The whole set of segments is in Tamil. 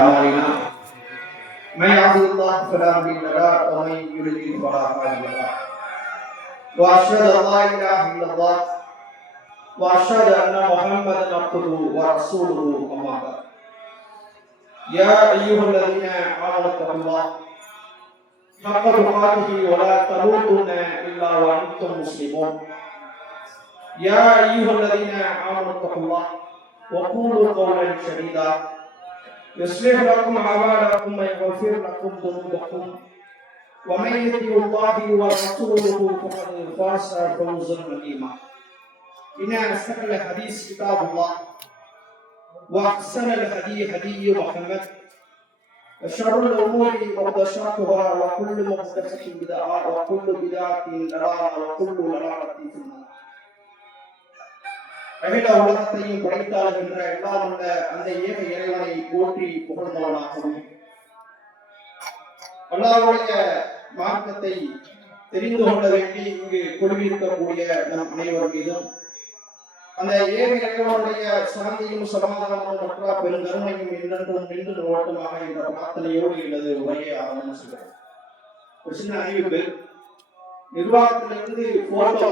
أعمالنا من يهده الله فلا مضل له ومن يضلل فلا هادي له وأشهد أن لا إله إلا الله وأشهد أن محمدا عبده ورسوله أما بعد يا أيها الذين آمنوا اتقوا الله حق تقاته ولا تموتن إلا وأنتم مسلمون يا أيها الذين آمنوا اتقوا الله وقولوا قولا سديدا يصلح لكم أعمالكم ويغفر لكم ذنوبكم ومن يطع الله ورسوله فقد فاز فوزا عظيما إن أصدق الحديث كتاب الله وأحسن الهدي هدي محمد وشر الأمور محدثاتها وكل محدثة بدعة وكل بدعة ضلالة وكل ضلالة في النار. அகில உலகத்தையும் படைத்தாள் என்ற எல்லாம் உள்ள அந்த ஏக இறைவனை போற்றி புகழ்ந்தவனாகவும் அல்லாஹ்வுடைய மார்க்கத்தை தெரிந்து கொள்ள வேண்டி இங்கு குழுவிருக்கக்கூடிய நம் அனைவர் மீதும் அந்த ஏக இறைவனுடைய சாந்தியும் சமாதானமும் மற்ற பெருங்கருணையும் என்றென்றும் நின்று ஓட்டமாக என்ற பிரார்த்தனையோடு எனது உரையை ஆரம்பம் செய்கிறேன். ஒரு சின்ன அறிவிப்பு. நிர்வாகத்திலிருந்து போட்டோ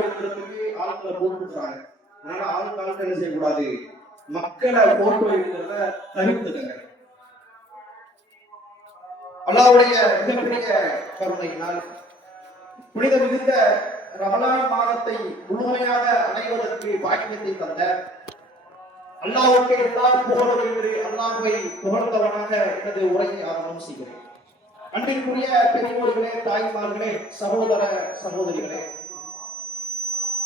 எடுக்கிறதுக்கு ஆட்களை போட்டுருக்காங்க. அதனால ஆளுக்கு என்ன செய்யக்கூடாது, மக்களை போட்டோ எடுக்கிறத தவிர்த்துக்கங்க. அல்லாஹ்வுடைய மிகப்பெரிய கருணையினால் புனித மிகுந்த ரமலான் மாதத்தை முழுமையாக அடைவதற்கு பாக்கியத்தை தந்த அல்லாஹ்வுக்கு எல்லா புகழும் என்று அல்லாஹ்வை புகழ்ந்தவனாக எனது உரையை ஆரம்பம் செய்கிறேன். அன்பிற்குரிய பெரியோர்களே, தாய்மார்களே, சகோதர சகோதரிகளே,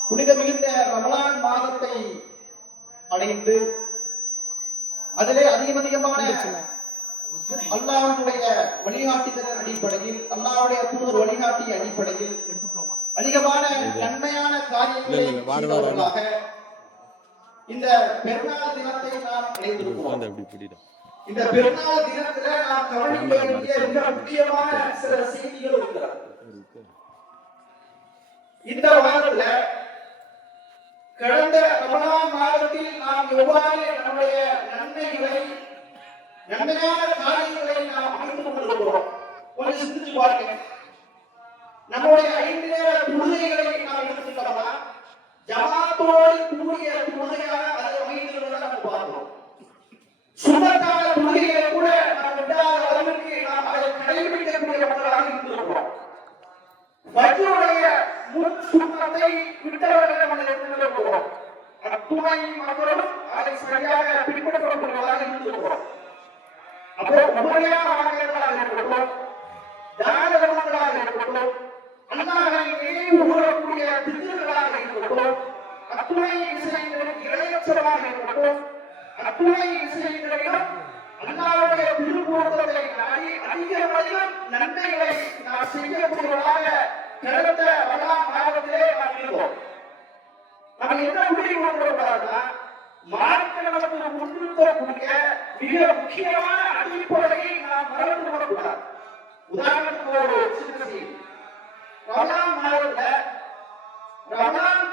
புனித மிகுந்த ரமலான் மாதத்தை அடைந்து அதிலே அதிகமான அல்லாஹ்வுடைய வழிகாட்டுதல் அடிப்படையில், அல்லாஹ்வுடைய தூதர் வழிகாட்டிய அடிப்படையில் அதிகமான நன்மையான காரியங்களை செய்தவர்களாக இந்த பெருநாள் தினத்தை நாம் அடைந்திருக்கிறோம். இந்த பெருநாள் தினத்துல நாம் கவனிக்க வேண்டிய மிக முக்கியமான சில செய்திகள் இருக்கிறது. இந்த வாரத்துல கடந்த ரமலான் மாதத்தில் நாம் எவ்வாறு நம்முடைய நன்மையான காரியங்களை நாம் அமைத்துக் கொண்டிருக்கிறோம் கொஞ்சம் சிந்திச்சு பாருங்க. நம்முடைய 5 நேர தொழுகைகளை நாம் எடுத்துக்கிட்டோம்னா ஜமாத்தோடு கூடிய தொழுகையாக அதை அமைந்திருக்கிறத நம்ம பார்க்கிறோம். சுண்ணத்தான தொழுகைகளை கூட நாம் விடாத அளவுக்கு நாம் அதை கடைபிடிக்கக்கூடியவர்களாக இருந்திருக்கிறோம். ஃபஜ்ருடைய முன் சுண்ணத்தை விட்டவர்களை நம்ம எடுத்துக்கிறோம். அத்துணை மக்களும் அதை சரியாக பின்பற்றக்கூடியவர்களாக இருந்திருக்கிறோம். அப்போ உபரியான ஆகியவர்களாக இருக்கட்டும், தான தர்மங்களாக இருக்கட்டும், அல்லாஹ்வை நினைவு கூறக்கூடிய திக்ர்களாக இருக்கட்டும், அத்துணை விஷயங்களிலும் இறையச்சலாக இருக்கட்டும், அத்துணை விஷயங்களிலும் அல்லாஹ்வுடைய திருப்பொருத்தத்தை நாடி அதிகப்படியும் நன்மைகளை நாம் செய்யக்கூடியவர்களாக கடந்த ரமலான் மாதத்திலே நாம் இருக்கோம். நம்ம என்ன முடிவு கொண்டிருக்கிறோம்னா, மார்க்க நமக்கு முன்னிறுத்தக்கூடிய மிக முக்கியமான அடிப்படையை நாம் மறந்து விடக்கூடாது. உதாரணத்துக்கு ஒரு சின்ன செய்தி. ரமலான் மாதத்துல ரமலான்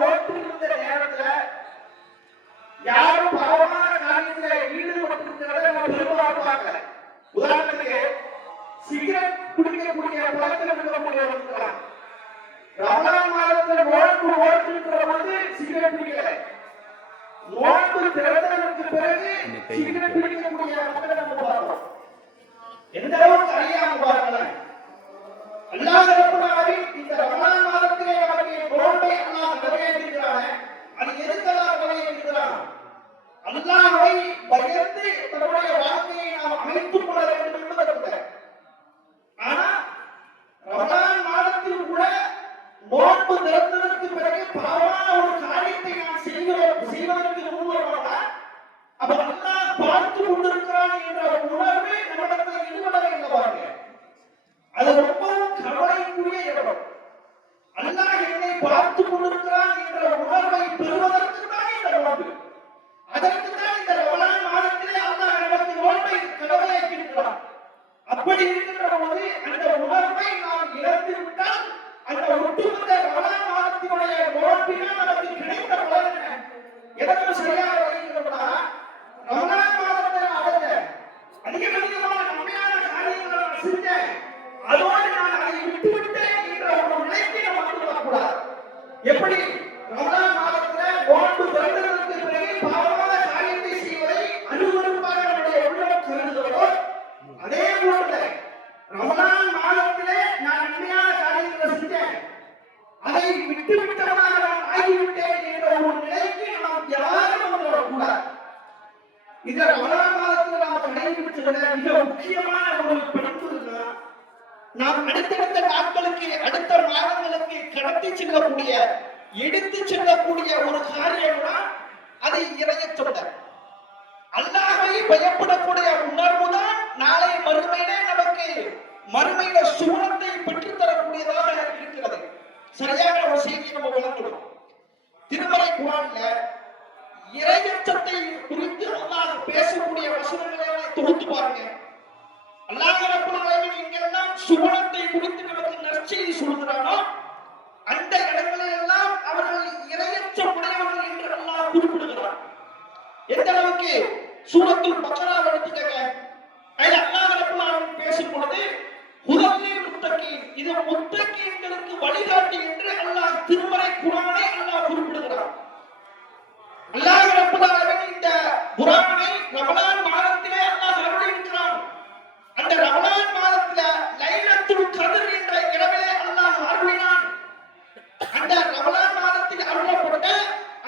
நோற்றிருந்த நேரத்துல யாரும் பாவமான காரியத்துல ஈடுபட்டிருக்கிறத நம்ம பெரும்பாலும் பார்க்கல. உதாரணத்துக்கு சிகரெட் குடிக்கக்கூடிய பழக்கம் இருக்கக்கூடியவர்கள் இருக்கிறாங்க. ரமலான் மாதத்துல நோற்றிருக்கிற போது சிகரெட் பிடிக்கல. நோன்பு திறந்ததற்கு பிறகு சிகரெட் பிடிக்கக்கூடிய மக்களை நம்ம பார்க்கிறோம். எந்த அளவுக்கு அறியாம பாருங்களேன். அல்லாஹ் ரப்பல் ஆலமீன் இந்த ரமலான் மாதத்திலே நமக்கு நோன்பை அல்லாஹ் நிறைவேற்றியிருக்கிறானே, அது எதுக்கெல்லாம் நிறைவேற்றியிருக்கிறான்? அல்லாஹ்வை பயந்து தன்னுடைய வாழ்க்கையை நாம் அமைத்துக் கொள்ள வேண்டும் என்பதற்கு. ஆனா ரமலான் மாதத்தில் கூட நோன்பு திறந்ததற்கு பிறகு பாவமான ஒரு காரியத்தை நாம் செய்வதற்கு முன்வரமாட்டா, அப்ப அல்லாஹ் பார்த்து கொண்டிருக்கிறான் என்ற உணர்வு நம்மிடத்தில் ஈடுபடவே இல்லை பாருங்க. அது ரொம்பவும் கவலைக்குரிய இடம். அல்லாஹ் என்னை பார்த்து கொண்டிருக்கிறான் என்ற உணர்வை பெறுவதற்கு தான் இந்த நோன்பு. அதற்கு தான் இந்த ரமலான் மாதத்திலே அல்லாஹ் நமக்கு நோன்பை கடமையாக்கி இருக்கிறான். அப்படி இருக்கின்ற போது அந்த உணர்வை நாம் இழந்து விட்டால் அந்த ஒட்டுமொத்த ரமலான் மாதத்தினுடைய நோன்பினால் நமக்கு கிடைத்த பலன் என்ன? எதற்கு சரியாக வருகிறோம்னா, ரமலான் மாதத்தில் இந்த ரமலான் மாதத்துல நாம கடைபிடிச்சதுல மிக முக்கியமான ஒரு படிப்புன்னா நாம் அடுத்தடுத்த நாட்களுக்கு அடுத்த மாதங்களுக்கு கடத்தி செல்லக்கூடிய எடுத்து செல்லக்கூடிய ஒரு காரியம்னா அது இறையச்சொல்ல அல்லாஹ்வை பயப்படக்கூடிய உணர்வுதான் நாளை மறுமையிலே நமக்கு மறுமையில சுவனத்தை பெற்றுத் தரக்கூடியதாக இருக்கிறது. சரியாக ஒரு செய்தியை நம்ம விளக்கணும். திருமறை குர்ஆன்ல இறையச்சத்தை குறித்து அல்லாஹ் பேசக்கூடிய வசனங்களை தொகுத்து பாருங்க. அல்லாஹ் ரப்பல் ஆலமீன் எங்கெல்லாம் சுவனத்தை குறித்து நமக்கு நற்செய்தி சொல்கிறானோ அந்த இடங்களில் எல்லாம் அவர்கள் இறையச்சம் உடையவர்கள் என்று அல்லாஹ் குறிப்பிடுகிறார். எந்த அளவுக்கு சூரத்துல் பக்ராவை எடுத்துக்கங்க. அதுல அல்லாஹ் ரப்பல் ஆலமீன் பேசும் பொழுது ஹுதல் முத்தகீன், இது முத்தகீன்களுக்கு வழிகாட்டி என்று அல்லாஹ் திருமறை குர்ஆனை அல்லாஹ் குறிப்பிடுகிறார். அல்லாஹ் ரப்பல் ஆலமீன் இந்த குர்ஆனை ரமலான் மாதத்திலே அல்லாஹ் அருளியிருக்கிறான். அந்த ரமலான் மாதத்துல லைலத்துல் கத்ர் என்ற இரவிலே அல்லாஹ் அருளினான். அந்த ரமலான் மாதத்தில் அருளப்பட்ட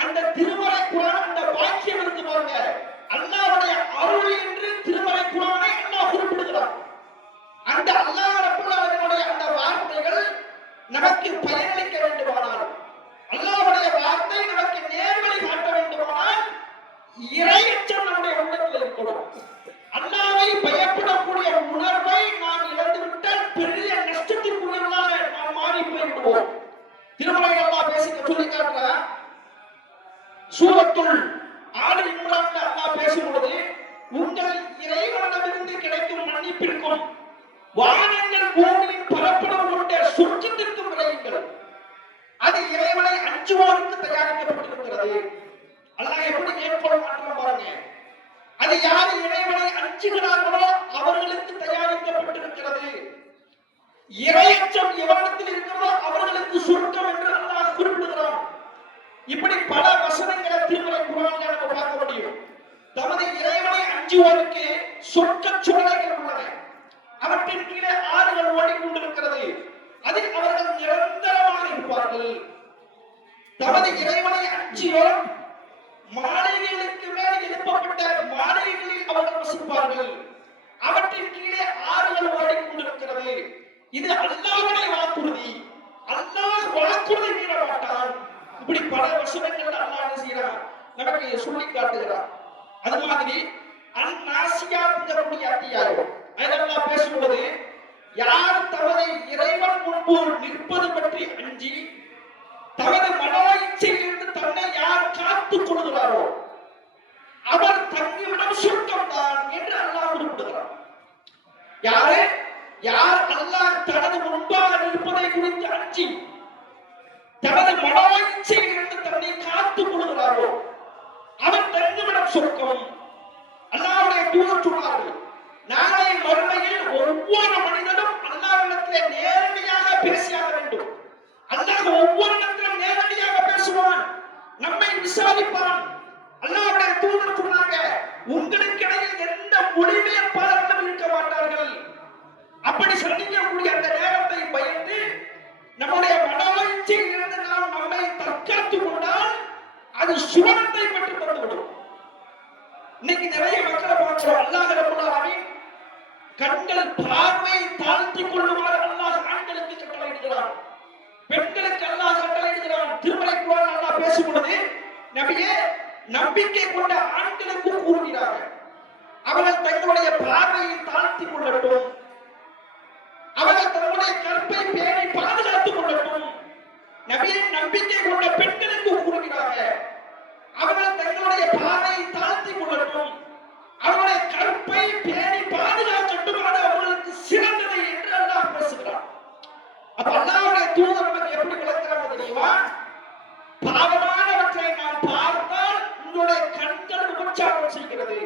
அந்த திருமறை குர்ஆன் அந்த பாக்கியம் இருக்கு பாருங்க. அல்லாஹ்வுடைய அருள் என்று திருமறை குர்ஆனை அல்லாஹ் குறிப்பிடுகிறார். அந்த அல்லாஹ் ரப்பல் ஆலமீனுடைய அந்த வார்த்தைகள் நமக்கு பயனளிக்க வேண்டுமானால், அல்லாஹ்வுடைய வார்த்தை நமக்கு நேர்வழி காட்ட வேண்டுமானால் இறையச்சம் நம்முடைய உள்ளத்தில் இருக்கணும். அல்லாஹ்வை பயப்படக்கூடிய உணர்வை நாம் இழந்துவிட்டால் பெரிய நஷ்டத்திற்குரியவர்களாக நாம் மாறி போய்விடுவோம். திருமலை அல்லாஹ் பேசுகிற சொல்லி காட்டுறார். சூரத்துல் ஆலி இம்ரான்ல அல்லாஹ் பேசும்போது உங்கள் இறைவனிடமிருந்து கிடைக்கும் மன்னிப்பிற்கும் வானங்கள் பூமியின் பரப்பளவு கொண்ட சொர்க்கத்திற்கும் விளையுங்கள். அது இறைவனை அஞ்சுவோருக்கு தயாரிக்கப்பட்டிருக்கிறது. அல்லாஹ் எப்படி மேற்கொள்ள மாற்றம் பாருங்க. அது யார் இறைவனை அஞ்சுகிறார்களோ அவர்களுக்கு தயாரிக்கப்பட்டிருக்கிறது. இறையச்சம் எவரிடத்தில் இருக்கிறதோ அவர்களுக்கு சொர்க்கம் என்று அல்லாஹ் குறிப்பிடுகிறான். இப்படி பல வசனங்களை திருமறை குர்ஆன்ல நம்ம பார்க்க முடியும். தமது இறைவனை அஞ்சுவோருக்கு சொர்க்க சோலைகள் உள்ளன. அவற்றின் கீழே ஆறுகள் ஓடிக்கொண்டிருக்கிறது. அதில் அவர்கள் நிரந்தரமாக இருப்பார்கள். தமது இறைவனை அஞ்சியோர் மாளிகைகளுக்கு மேல் எழுப்பப்பட்ட மாளிகைகளில் அவர்கள் வசிப்பார்கள். அவற்றின் கீழே ஆறுகள் ஓடிக்கொண்டிருக்கிறது. இது அல்லாஹ்வுடைய வாக்குறுதி. அல்லாஹ் வாக்குறுதி மீற மாட்டான். இப்படி பல வசனங்கள் அல்லாஹ் என்ன செய்கிறார் நமக்கு சொல்லி காட்டுகிறார். அது மாதிரி அந்நாசியாத்ங்கக்கூடிய அத்தியாயம் அதெல்லாம் பேசும்போது யார் தமது இறைவன் முன்பு நிற்பது பற்றி அஞ்சி தமது மனோ இச்சையிலிருந்து தன்னை யார் காத்துக் கொள்கிறாரோ அவர் தங்கிவிடும் சுருக்கம் தான் என்று அல்லாஹ் குறிப்பிடுகிறார். யார் அல்லாஹ் தனது முன்பாக நிற்பதை குறித்து அஞ்சி தனது மனோ இச்சையிலிருந்து தன்னை காத்துக் கொள்கிறாரோ அவர் தங்கிவிடும் சுருக்கம். அல்லாஹ்வுடைய தூதர் சொன்னார்கள், நாளை மறுமையில் ஒவ்வொரு மனிதனும் அல்லாஹ்விடத்திலே நேரடியாக பேசியாக வேண்டும். அல்லாஹ் ஒவ்வொரு இடத்திலும் நேரடியாக பேசுவான், நம்மை விசாரிப்பான். அல்லாஹ்வுடைய தூதர் சொன்னாங்க, உங்களுக்கு இடையில் எந்த மொழிபெயர்ப்பாளர்களும் இருக்க மாட்டார்கள். அப்படி சந்திக்கக்கூடிய அந்த நேரத்தை பயந்து நம்முடைய மனோயிச்சையிலிருந்து நாம் நம்மை தற்காத்துக் கொண்டால் அது சுவனத்தை பெற்று தந்துவிடும். இன்னைக்கு நிறைய மக்களை பார்க்கிறோம். அல்லாஹ் ரப்பல் ஆலமீன் கண்கள் பார்வையை தாழ்த்திக் கொள்ளுமாறு அல்லாஹ் ஆண்களுக்கு கட்டளையிடுகிறான், பெண்களுக்கு அல்லாஹ் கட்டளையிடுகிறான். திருமறை குர்ஆன் அல்லாஹ் பேசும் பொழுது நபியே நம்பிக்கை கொண்ட ஆண்களுக்கு கூறுகிறார்கள், அவர்கள் தங்களுடைய பார்வையை தாழ்த்திக் கொள்ளட்டும், அவர்கள் தங்களுடைய கற்பை பேணி பாதுகாத்துக் கொள்ளட்டும். நபியை நம்பிக்கை கொண்ட பெண்களுக்கு கூறுகிறார்கள், அவர்கள் தங்களுடைய பார்வையை தாழ்த்திக் கொள்ளட்டும், அவருடைய கற்பை பேணி பாதுகாக்கட்டும், அது அவர்களுக்கு சிறந்தது என்று அல்லாஹ் பேசுகிறார். அப்ப அல்லாஹ்வுடைய தூதர் நமக்கு எப்படி விளக்குறாங்க தெரியுமா? பாவமானவற்றை நாம் பார்த்தால் உங்களுடைய கண்கள் உபச்சாரம் செய்கிறது.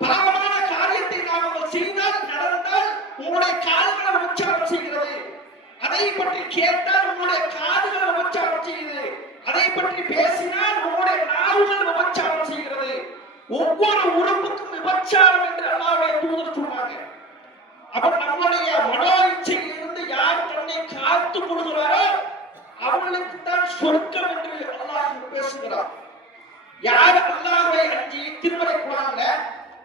பாவமான காரியத்தை நாம் செய்தால் நடந்தால் உங்களுடைய கால்கள் உபச்சாரம் செய்கிறது. அதை பற்றி கேட்டால் உங்களுடைய காதுகள் உபச்சாரம் செய்கிறது. அதை பற்றி பேசினால் உங்களுடைய நாவுகள் விபச்சாரம் செய்கிறது. ஒவ்வொரு உறுப்புக்கும் விபச்சாரம் என்று அல்லாஹ்வுடைய தூதர் சொன்னாங்க. அப்ப நம்முடைய மனோ இச்சையிலிருந்து யார் தன்னை காத்துக் கொள்கிறாரோ அவர்களுக்கு தான் சொர்க்கம் என்று அல்லாஹ் பேசுகிறார். யார் அல்லாஹ்வை அஞ்சி திருமறை குர்ஆன்ல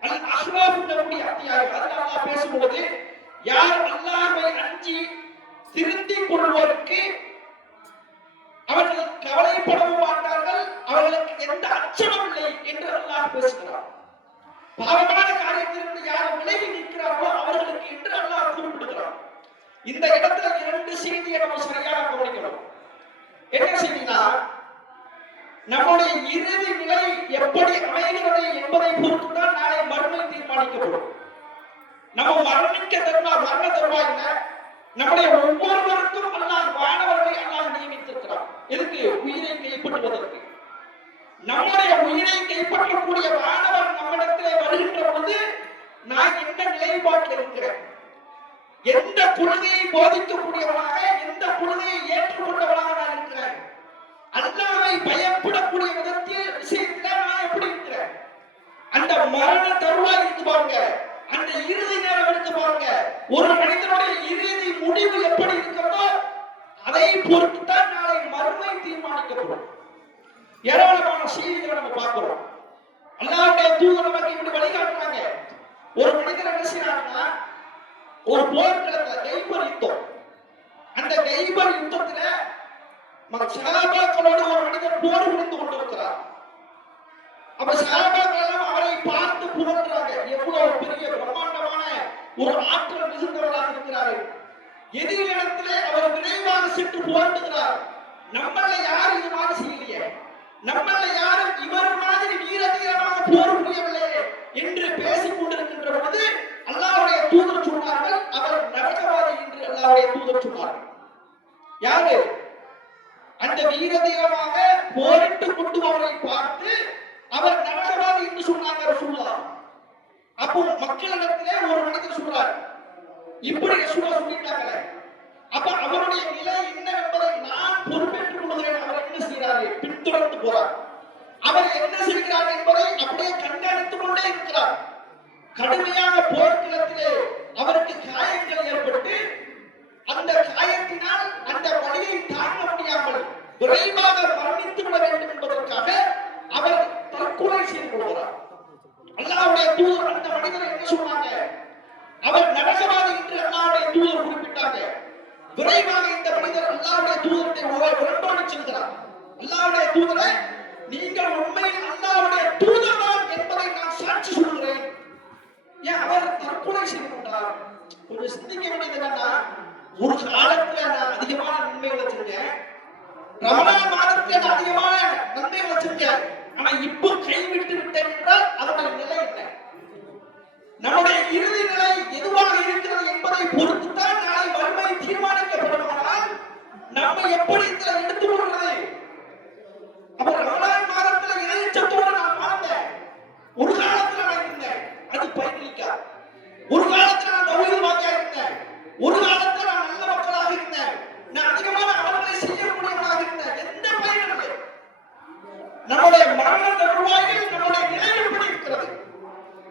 அல் அஹ்ராப் என்ற அத்தியாயம் அதுல அல்லாஹ் பேசும்போது யார் அல்லாஹ்வை அஞ்சி திருந்திக் கொள்வோருக்கு அவர்கள் கவலைப்படவும் மாட்டார்கள், அவர்களுக்கு எந்த அச்சமும் இல்லை என்று அல்லாஹ் பேசுகிறார். பாவமான காரியத்திலிருந்து யார் விலகி நிற்கிறார்களோ அவர்களுக்கு என்று அல்லாஹ் குறிப்பிடுகிறார். இந்த இடத்துல இரண்டு செய்தியை நம்ம சரியாக கவனிக்கணும். என்ன செய்தினா, நம்முடைய இறுதி நிலை எப்படி அமைகிறது என்பதை பொறுத்துதான் நாளை மறுமை தீர்மானிக்கப்படும். நம்ம மரணிக்க மரண தருவாயில நம்முடைய ஒவ்வொருவருக்கும் அல்லாஹ் வானவர்களை அல்லாஹ் நியமித்திருக்கிறார். எதுக்கு? உயிரை கைப்பற்றுவதற்கு. நம்முடைய உயிரை கைப்பற்றக்கூடிய வானவர் நம்மிடத்திலே வருகின்ற பொழுது நான் என்ன நிலைப்பாட்டில் இருக்கிறேன், எந்த கொள்கையை போதிக்கக்கூடியவனாக, எந்த கொள்கையை ஏற்றுக்கொண்டவனாக நான் இருக்கிறேன், அல்லாஹ்வை பயப்படக்கூடிய விதத்தில் விஷயத்தில் நான் எப்படி இருக்கிறேன், அந்த மரண தருவாய் இருக்கு பாருங்க, அந்த இறுதி நேரம் இருக்கு பாருங்க, ஒரு மனிதனுடைய இறுதி முடிவு எப்படி இருக்கிறதோ அதை பொறுத்துதான் நாளை மறுமை தீர்மானிக்கப்படும். ஏராளமான செய்திகளை நம்ம பார்க்கிறோம். அல்லாஹ்வுடைய தூதர் நமக்கு இப்படி வழிகாட்டுறாங்க. ஒரு மனிதர் என்ன செய்யறாருன்னா, ஒரு போர்க்களத்துல கைபர் யுத்தம், அந்த கைபர் யுத்தத்துல சஹாபாக்களோடு ஒரு மனிதர் போர் புரிந்து கொண்டிருக்கிறார். அப்ப சஹாபாக்கள் எல்லாம் அவரை பார்த்து புகழ்றாங்க, எவ்வளவு பெரிய பிரம்மாண்டமான ஒரு ஆற்றல் மிகுந்தவராக இருக்கிறாரு. எதிரிடத்திலே அவர் விரைவாக சென்று புகழ்ந்துகிறார். நம்மள யாரும் இது மாதிரி செய்யலையே, நம்மள யாரும் இவர் மாதிரி வீரதீரமாக போர் புரியவில்லையே என்று பேசிக் கொண்டிருக்கின்ற பொழுது அல்லாஹ்வுடைய தூதர் சொன்னார்கள், அவர் நரகவாதி என்று அல்லாஹ்வுடைய தூதர் சொன்னார்கள். யாரு? அந்த வீரதீரமாக போரிட்டு கொண்டு அவரை பார்த்து அவர் நரகவாதி என்று சொன்னாங்க ரசூலுல்லாஹ். அப்போ மக்களிடத்திலே ஒரு மனிதர் சொல்றார், இப்படி ரசூலுல்லாஹ் சொல்லிட்டாங்களே, அப்ப அவருடைய நிலை என்ன என்பதை நான் பொறுப்பேற்றுக் கொள்கிறேன். அவர் என்ன செய்கிறார்? பின்தொடர்ந்து போறார். அவர் என்ன செய்கிறார் என்பதை அப்படியே கண்காணித்துக் கொண்டே இருக்கிறார். கடுமையான போர்க்களத்திலே அவருக்கு காயங்கள் ஏற்பட்டு அந்த காயத்தினால் அந்த வலியை தாங்க முடியாமல் விரைவாக மரணித்து விட வேண்டும் என்பதற்காக அவர் தற்கொலை செய்து கொள்கிறார். அல்லாஹ்வுடைய தூதர் அந்த மனிதரை என்ன சொன்னாங்க? அவர் நரகவாதி என்று அல்லாஹ்வுடைய தூதர் குறிப்பிட்டாங்க. விரைவாக இந்த மனிதர் அல்லாஹ்வுடைய தூதரை உடன்படி செல்கிறார். அல்லாஹ்வுடைய தூதரை, நீங்கள் உண்மையில் அல்லாஹ்வுடைய தூதர்தான் என்பதை நான் சாட்சி சொல்கிறேன். ஏன் அவர் தற்கொலை செய்து கொண்டார்? ஒரு சிந்திக்க வேண்டியது என்னன்னா, ஒரு காலத்துல நான் அதிகமான நன்மைகளை செஞ்சேன், ரமலான் மாதத்துல நான் அதிகமான நன்மைகளை செஞ்சேன், ஆனா இப்போ கைவிட்டு விட்டேன் என்றால் அதனுடைய நிலை என்ன? நம்முடைய இறுதி நிலை எதுவாக இருக்கிறது என்பதை பொறுத்துத்தான் நாளை வறுமை தீர்மானிக்கப்படுமானால் நம்ம எப்படி இதில் எடுத்துக்கொள்வது? அப்ப ரமலான் மாதத்துல இறைச்சத்தோடு நான் வாழ்ந்தேன், ஒரு காலத்துல நான் இருந்தேன், அது பயனிக்கா. ஒரு காலத்துல நான் தௌஹீத் வாக்கியா இருந்தேன், ஒரு காலத்துல நான் நல்ல மக்களாக இருந்தேன், நான் அதிகமான அமல்களை செய்யக்கூடியவனாக இருந்தேன், எந்த பயனும் இல்லை. நம்முடைய மரண தருவாயில் நம்முடைய நிலை எப்படி இருக்கிறது,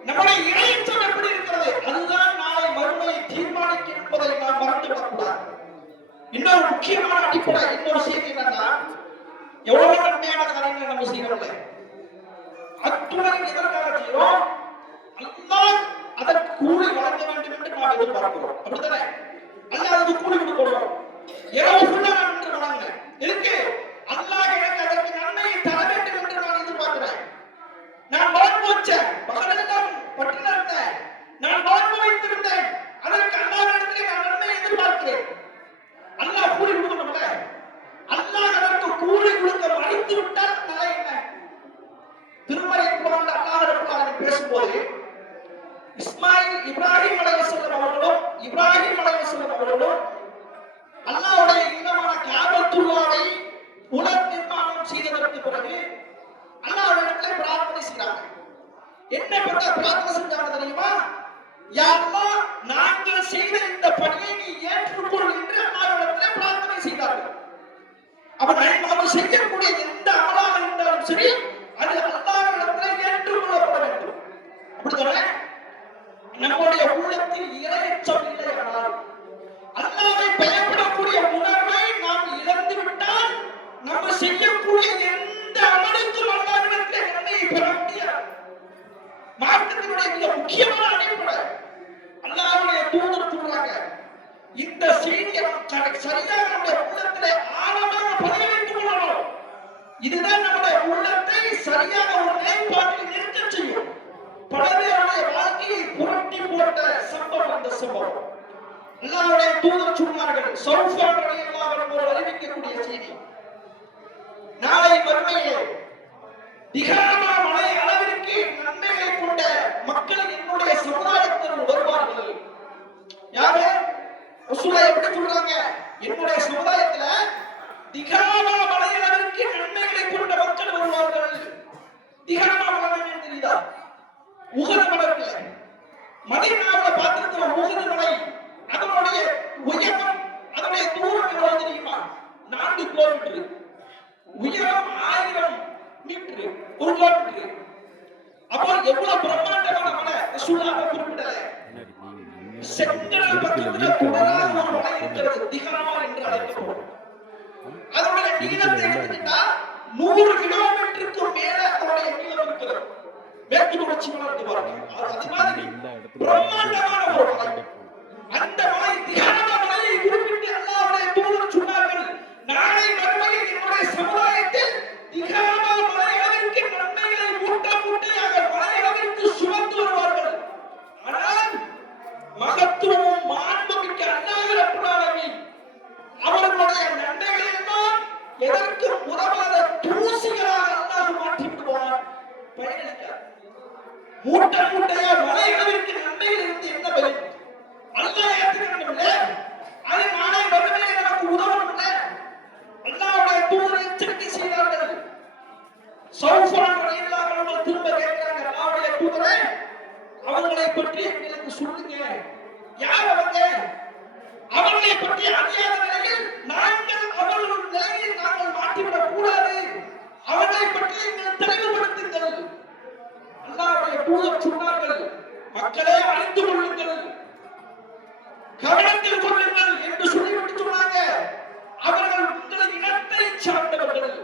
நம்முடைய இறைச்சம் எப்படி இருக்கிறது, அதுதான் நாளை மறுமையை தீர்மானிக்கும் என்பதை நாம் மறந்துவிடக்கூடாது. இன்னொரு முக்கியமான அடிப்படை, இன்னொரு செய்தி என்னன்னா, எவ்வளவு நன்மையான காரியங்களை நம்ம செய்யறோம்ல, அத்துணை எதற்காக செய்யறோம்? அல்லாஹ் அதற்கு கூலி வழங்க வேண்டும் என்று நாம் எதிர்பார்க்கிறோம். அப்படித்தானே? அல்லாஹ் அதுக்கு கூலி கொடுக்கணும். இரவு ஃபுல்லா நான் என்று வணங்குறேன், எதுக்கு? அல்லாஹ் எனக்கு அதற்கு நன்மையை தர வேண்டும் என்று நான் எதிர்பார்க்கிறேன். நான் வாழ்வு வச்சேன், பகலெல்லாம் பட்டினி இருந்தேன், நான் வாழ்வு வைத்திருந்தேன், அதற்கு அல்லாஹ்விடத்திலே நான் நன்மையை எதிர்பார்க்கிறேன். அல்லாஹ் கூலி கொடுக்கணும்ல, அல்லாஹ் அதற்கு கூலி கொடுக்க மறுத்து விட்டால் நிலை என்ன? திருமறை குர்ஆன்ல அல்லாஹ் ரப்பல் ஆலமீன் பேசும்போது இப்ராஹிம் அலைஹிஸ்ஸலாம் அவர்களும் அல்லாஹ்வுடைய இல்லமான காபத்துல்லாவை புனர் நிர்மாணம் செய்ததற்கு பிறகு அல்லாஹ்விடத்திலே பிரார்த்தனை செய்தாங்க. என்ன பிரார்த்தனை செஞ்சாங்க தெரியுமா? யா அல்லாஹ், நாங்கள் செய்த இந்த பணியை நீ ஏற்றுக்கொள் என்று அல்லாஹ்விடத்திலே பிரார்த்தனை செய்தார்கள். அப்ப நாம் செய்யக்கூடிய எந்த அமலாக இருந்தாலும் சரி, அது அல்லாஹ்விடத்திலே ஏற்றுக்கொள்ளப்பட வேண்டும். அப்படித்தானே? நம்முடைய உள்ளத்தில் இறைச்சம் இல்லை என்றால், அல்லாஹ்வை பயப்படக்கூடிய உணர்வை நாம் இழந்து விட்டால், நம்ம செய்யக்கூடிய எந்த அமலுக்கும் அல்லாஹ்விடத்திலே செய்தியினுடைய மிக முக்கியமான அடிப்படை. அல்லாஹ்வுடைய தூதர் சொல்றாங்க, இந்த செய்தியை சரியாக நம்முடைய உள்ளத்திலே ஆழமாக பதிய வைத்துக் கொள்ளணும். இதுதான் நம்முடைய உள்ளத்தை சரியாக ஒரு நிலைப்பாட்டில் நிறுத்த செய்யும். பல பேருடைய வாழ்க்கையை புரட்டி போட்ட சம்பவம் அந்த சம்பவம். அல்லாஹ்வுடைய தூதர் சொன்னார்கள், சௌஃபான் ரலியல்லாஹு அன்ஹு அறிவிக்கக்கூடிய செய்தி, நாளை மறுமையிலே திகாமா மலை அளவிற்கு நன்மைகளை கொண்ட மக்கள் என்னுடைய சமுதாயத்தில் வருவார்கள். யாரு? ரசூலுல்லாஹ் எப்படி சொல்றாங்க? என்னுடைய சமுதாயத்துல திகாமா மலை அளவிற்கு நன்மைகளை கொண்ட மக்கள் வருவார்கள். திகாமா மலை என்ன தெரியுதா? உஹது மலை இருக்குல்ல, மதீனாவுல பார்த்திருக்கிற உஹது மலை, அதனுடைய உயரம், அதனுடைய தூரம் எவ்வளவு தெரியுமா? 4 கிலோமீட்டர். உயரம் 1000 மீட்டர், 1 கிலோமீட்டர். அப்போ எவ்வளவு பிரம்மாண்டமான மலை ரசூலுல்லாஹ் குறிப்பிடல. செங்கடல் பக்கத்துல குடரான ஒரு மலை இருக்கிறது, திகாமா என்று அழைக்கப்படும். அதனுடைய நீளத்தை எடுத்துக்கிட்டா 100 கிலோமீட்டருக்கு மேல அதனுடைய நீளம் இருக்கிறது. மேற்கு தொடர்ச்சி மலை இருக்கு பாருங்க, அது மாதிரி பிரம்மாண்டமான ஒரு மலை. அந்த மலை திகாமா மலையை குறிப்பிட்டு அல்லாஹ்வுடைய தூதர் சொன்னார்கள், நாளை மறுமையில் என்னுடைய சமுதாயத்தில் திகாமா மலை அளவிற்கு நன்மைகளை மூட்டை மூட்டையாக மலை அளவிற்கு சுமந்து வருவார்கள். ஆனால் மகத்துவமும் மாண்புமிக்க அல்லாஹ் ரப்பல் ஆலமீன் அவர்களுடைய நன்மைகளை எல்லாம் எதற்கு உதவாத தூசிகளாக அல்லாஹ் மாற்றி விடுவார். பயனளிக்கார். மூட்டை மூட்டையா மலை அளவிற்கு நன்மைகள் இருந்து என்ன பயன்? அல்லாஹ் ஏற்றுக்கணும்ல, அது நாளை மறுமையில் நமக்கு உதவணும்ல. அல்லாஹ்வுடைய தூதர் எச்சரிக்கை செய்தார்கள். சௌஃபான் ரலியல்லாஹு அன்ஹு திரும்ப கேட்கிறாங்க, அல்லாஹ்வுடைய தூதரே, அவர்களை பற்றி எங்களுக்கு சொல்லுங்க. யார் அவங்க? அவர்களை பற்றி அறியாத நிலையில் நாங்கள் அவர்களுடைய நிலையை நாங்கள் மாற்றிவிடக் கூடாது. அவர்களை பற்றி எங்களை தெளிவுபடுத்துங்கள். அல்லாஹ்வுடைய தூதர் சொன்னார்கள், மக்களே அறிந்து கொள்ளுங்கள், கவனத்தில் கொள்ளுங்கள் என்று சொல்லிவிட்டு சொன்னாங்க, அவர்கள் உங்கள் இனத்தை சார்ந்தவர்கள்.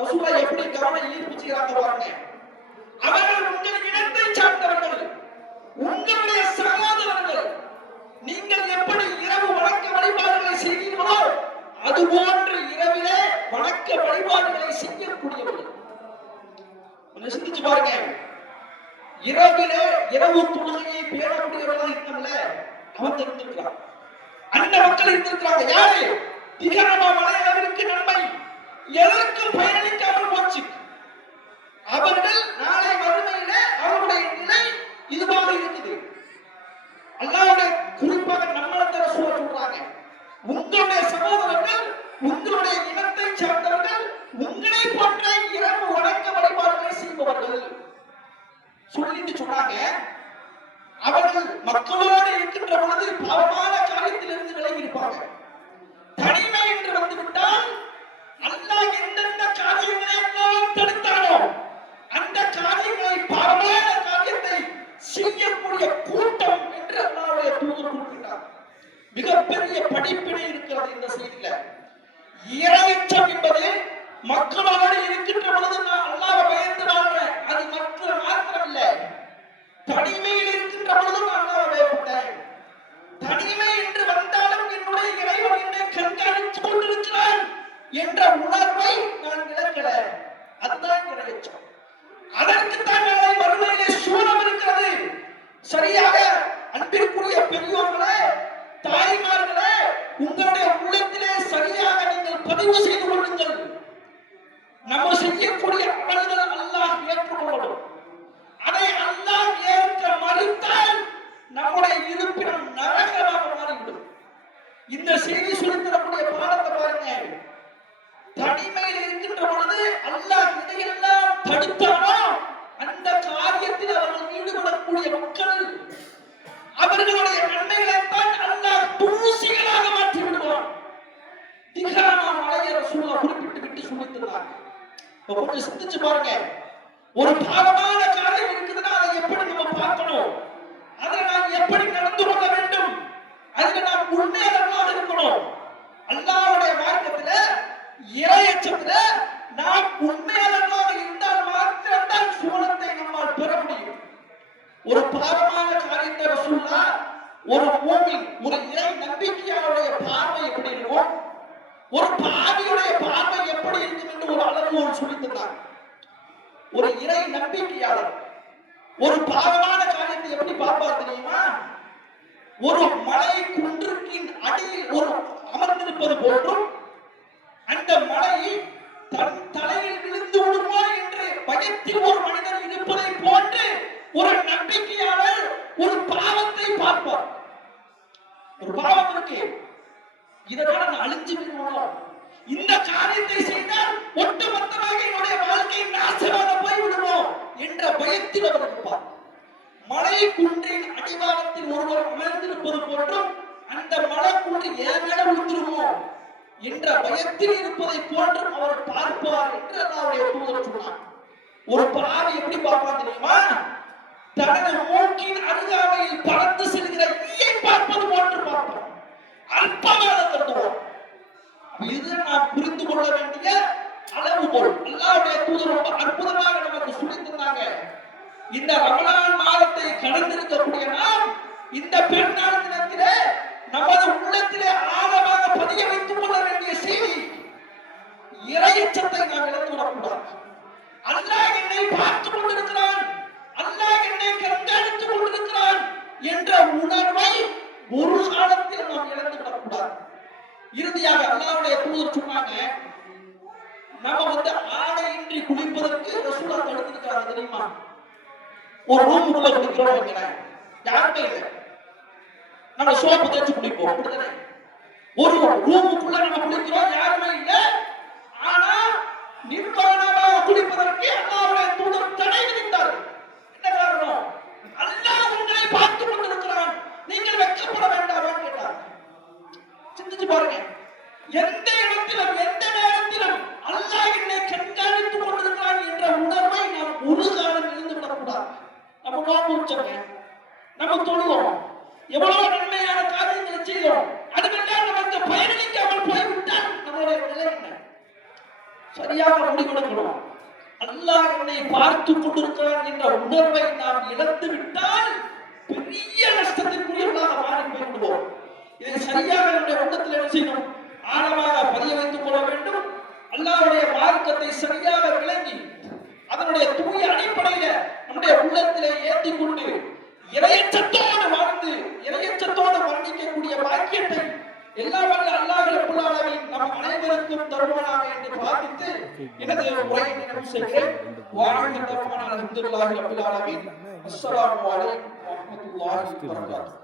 ரசூலுல்லாஹ் எப்படி கவனம் ஈர்ப்பு செய்யறாங்க பாருங்க. அவர்கள் உங்கள் இனத்தை சார்ந்தவர்கள், உங்களுடைய சகோதரர்கள். நீங்கள் எப்படி இரவு வணக்க வழிபாடுகளை செய்கிறீர்களோ அதுபோன்று இரவிலே வணக்க வழிபாடுகளை செய்யக்கூடியவர்கள். சிந்திச்சு பாருங்க, இரவிலே இரவு தொழுகையை பேணக்கூடியவர்கள் இருக்கல, அவன் இருந்திருக்கிறான். அந்த மக்கள் இருந்திருக்கிறாங்க. யாரு? திகாமா மலை அளவிற்கு நன்மை எதற்கும் பயணிக்காமல் போச்சு. அவர்கள் நாளை மறுமையில அவருடைய நிலை இதுவாக இருக்குது. அல்லாஹ்வுடைய குறிப்பாக நம்மள சொல்றாங்க, உங்களுடைய சகோதரர்கள், உங்களுடைய இனத்தை சார்ந்தவர்கள், உங்களை போன்ற இரவு வணக்க வழிபாடுகளை செய்பவர்கள் சொல்லிட்டு சொன்னாங்க. அவர்கள் மக்களோடு இருக்கின்ற பொழுது பாவமான காரியத்திலிருந்து விலகி இருப்பாங்க. தனிமை என்று வந்துவிட்டால் அல்லாஹ் எந்தெந்த காரியங்களை எல்லாம் தடுத்தானோ அந்த காரியங்களை, பாவமான காரியத்தை செய்யக்கூடிய கூட்டம் என்று அல்லாஹ்வுடைய தூதர் குறிப்பிட்டார். மிகப்பெரிய படிப்பினை இருக்கிறது இந்த செய்தியில. இறையச்சம் என்பது மக்களோடு இருக்கின்ற பொழுது அல்லாஹ்வை பயந்து வாழ்றேன், அது மாத்திரம் இல்ல. தனிமையில் இருக்கின்ற பொழுதும் அல்லாஹ்வை பயப்பட்டேன். தனிமை என்று வந்தாலும் என்னுடைய இறைவன் என்னை கண்காணித்துக் கொண்டிருக்கிறான் என்ற உணர்வை நான் இழக்கல. அதுதான் இறையச்சம். அதற்குத்தான் நாளை மறுமையிலே சூழம் இருக்கிறது. சரியாக அன்பிற்குரிய பெரியோர்களே, தாய்மார்களே, உங்களுடைய உள்ளத்திலே சரியாக நீங்கள் பதிவு செய்து கொள்ளுங்கள். நம்ம செய்யக்கூடிய அமல்கள் அல்லாஹ் ஏற்றுக்கொள்ளணும். அதை அல்லாஹ் ஏற்க மறுத்தால் நம்முடைய இருப்பிடம் நரகமாக மாறிவிடும். இந்த செய்தி சொல்லித்தரக்கூடிய பாடத்தை பாருங்க. தனிமையில் இருக்கின்ற பொழுது அல்லாஹ் இதையெல்லாம் தடுத்தானோ அந்த காரியத்தில் அவர்கள் ஈடுபடக்கூடிய மக்கள் அவர்களுடைய நன்மைகளைத்தான் அல்லாஹ் தூசிகளாக மாற்றி விடுவான். திகாமா மலையை ரசூலுல்லாஹ் குறிப்பிட்டு விட்டு சொல்லித்தந்தாங்க. கொஞ்சம் சிந்திச்சு பாருங்க. ஒரு பாவமான காரியம் இருக்குதுன்னா அதை எப்படி நம்ம பார்க்கணும், அதை நாம் எப்படி நடந்து கொள்ள வேண்டும், அதுல நாம் உண்மையாளர்களாக இருக்கணும். அல்லாஹ்வுடைய மார்க்கத்துல, இறையச்சத்துல நாம் உண்மையாளர்களாக இருந்தால் மாத்திரம்தான் சுவனத்தை நம்மால் பெற முடியும். ஒரு பாவமான காரியத்தை ரசூலுல்லாஹ் ஒரு மூமின் ஒரு இறை நம்பிக்கையாளருடைய பார்வை எப்படி இருக்கும், ஒரு பாவியுடைய பார்வை எப்படி இருக்கும் என்று ஒரு அளவுகோல் சொல்லி தந்தார். ஒரு இறை நம்பிக்கையாளர் ஒரு பாவமான காரியத்தை எப்படி பார்ப்பார் தெரியுமா? ஒரு மலை குன்றுக்கின் அடியில் ஒரு அமர்ந்திருப்பது போன்றும் அந்த மலை தன் தலையில் விழுந்து விடுமா என்று பயத்தில் ஒரு மனிதன் இருப்பதை போன்று ஒரு நம்பிக்கையாளர் ஒரு பாவத்தை பார்ப்பார். ஒரு பாவம் இருக்கு, இதனால நான் அழிஞ்சு விடுவோம், இந்த காரியத்தை செய்தால் ஒட்டுமொத்தமாக என்னுடைய வாழ்க்கை நாசமாக போய்விடுவோம் என்ற பயத்தில் அவர் இருப்பார். மலை குன்றின் அடிவாரத்தில் ஒருவர் அமர்ந்திருப்பது போன்றும் அந்த மலை குன்று ஏன் மேல விழுந்துருமோ என்ற பயத்தில் இருப்பதை போன்றும் அவர் பார்ப்பார் என்று அல்லாஹ்வுடைய தூதர் சொன்னார். ஒரு பாவி எப்படி பார்ப்பான் தெரியுமா? தனது மூக்கின் அருகாமையில் பறந்து செல்கிற ஈயை பார்ப்பது போன்று பார்ப்பான். அல்பமாக கருதுவோம். இது நாம் புரிந்து கொள்ள வேண்டிய அளவுகோல். அல்லாஹ்வுடைய தூதர் ரொம்ப அற்புதமாக நமக்கு சொல்லித் தந்தாங்க. இந்த ரமலான் மாதத்தை கடந்திருக்கக்கூடிய நாம் இந்த பெருநாள் தினத்திலே நமது உள்ளத்திலே ஆழமாக பதிய வைத்துக் கொள்ள வேண்டிய செய்தி, இறையச்சத்தை நாம் இழந்து விடக்கூடாது. அல்லாஹ் என்னை பார்த்துக் கொண்டிருக்கிறான், அல்லாஹ் என்னை கண்காணித்துக் கொண்டிருக்கிறான் என்ற உணர்வை ஒரு காலத்தில் நாம் இழந்து விடக்கூடாது. இறுதியாக அல்லாஹ்வுடைய தூதர் சொன்னாங்க, நம்ம ஆடையின்றி குளிப்பதற்கு ரசூலுல்லாஹ் தடுத்திருக்காங்க தெரியுமா? ஒரு ரூமுக்குள்ள குளிக்கிறோம், யாருமே இல்லை, நம்ம சோப்பு தேய்ச்சி குளிப்போம், அப்படிதானே? ஒரு ரூமுக்குள்ள நம்ம குளிக்கிறோம், யாருமே இல்லை, ஆனா நிர்வாணமாக குளிப்பதற்கு அல்லாஹ்வுடைய தூதர் தடை விதித்தார்கள். என்ன காரணம்? அல்லாஹ் உங்களை பார்த்துக் கொண்டிருக்கிறான், நீங்கள் வெட்கப்பட வேண்டாமான்னு கேட்டார். சிந்திச்சு பாருங்க, எந்த இடத்திலும் எந்த நேரத்திலும் அல்லாஹ் என்னை கண்காணித்துக் கொண்டிருக்கிறான் என்ற உணர்வை நாம் ஒரு காலம் இழந்து விடக்கூடாது. நம்ம நோன்பு வச்சோங்க, நம்ம தொழுவோம், எவ்வளவு நன்மையான காரியங்களை செய்தோம், அதுவெல்லாம் நமக்கு பயனளிக்காமல் போய்விட்டால் நம்மளுடைய நிலை என்ன? சரியாக முடிவெடுக்கணும். அல்லாஹ் என்னை பார்த்துக் கொண்டிருக்கிறான் என்ற உணர்வை நாம் இழந்து விட்டால் பெரிய நஷ்டத்திற்குரியவர்களாக மாறி போய்விடுவோம். இதை சரியாக நம்முடைய உள்ளத்தில் என்ன செய்யணும்? ஆழமாக பதிய வைத்துக் கொள்ள வேண்டும். அல்லாஹ்வுடைய மார்க்கத்தை சரியாக விளங்கி அதனுடைய தூய அடிப்படையில நம்முடைய உள்ளத்திலே ஏற்றிக் கொண்டு இறையச்சத்தோடு வாழ்ந்து இறையச்சத்தோடு வர்ணிக்கக்கூடிய பாக்கியத்தை எல்லா வல்ல அல்லாஹ் ரப்பல் ஆலமீன் நம் அனைவருக்கும் தருவானாக என்று பிரார்த்தித்து எனது உரையை நிறைவு செய்கிறேன். வாழ்க தருவானாக அல்ஹம்துலில்லாஹி ரப்பல் ஆலமீன். அஸ்ஸலாமு அலைக்கும் வரஹ்மத்துல்லாஹி வபரகாத்துஹு.